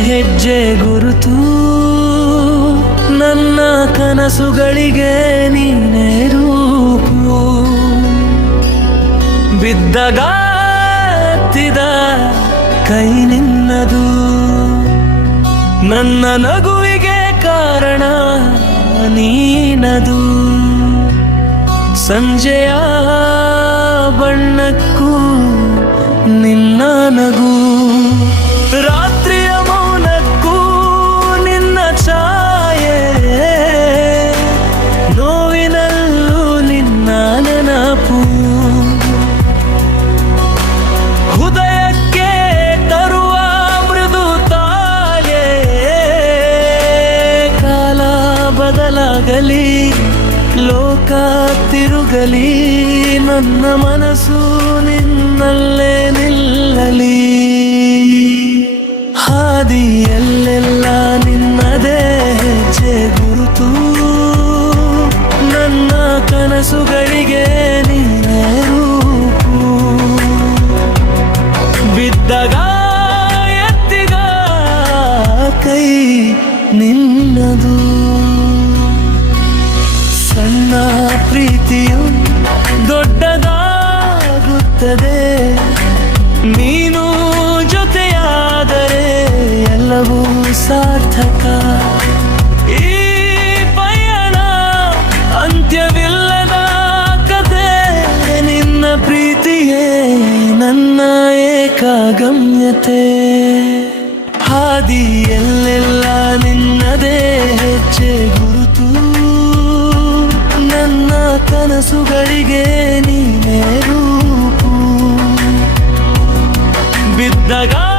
ಹೆಜ್ಜೆ ಗುರುತು. ನನ್ನ ಕನಸುಗಳಿಗೆ ನೀನೇ ರೂಪು. ಬಿದ್ದಗಾತ್ತಿದ ಕೈ ನಿನ್ನದು. ನನ್ನ ನಗುವಿಗೆ ಕಾರಣ ನೀನದು. ಸಂಜೆಯ ಬಣ್ಣಕ್ಕೂ ಬದಲಾಗಲಿ, ಲೋಕ ತಿರುಗಲಿ, ನನ್ನ ಮನಸ್ಸು ನಿನ್ನಲ್ಲೇ ನಿಲ್ಲಲಿ. ಹಾದಿಯಲ್ಲೆಲ್ಲ ನಿನ್ನದೇ ಹೆಜ್ಜೆ ಗುರುತು. ನನ್ನ ಕನಸುಗಳಿಗೆ ನೀನೇ ರೂಪು. ಬಿದ್ದಾಗ ಎತ್ತಿದ ಕೈ ನಿನ್ನದು ದೊಡ್ಡದಾಗುತ್ತದೆ ನೀನು ಜೊತೆಯಾದರೆ ಎಲ್ಲವೂ ಸಾರ್ಥಕ. ಈ ಪಯಣ ಅಂತ್ಯವಿಲ್ಲದ ನಿನ್ನ ಪ್ರೀತಿಯೇ ನನ್ನ ಏಕಾಗಮ್ಯತೆ. ಹಾದಿಯಲ್ಲೆಲ್ಲ ನಿನ್ನದೇ ಹೆಜ್ಜೆ ಗುರುತು. ನನ್ನ ಕನಸುಗಳಿಗೆ ನೀನೇ ರೂಪು ಬಿದ್ದಾಗ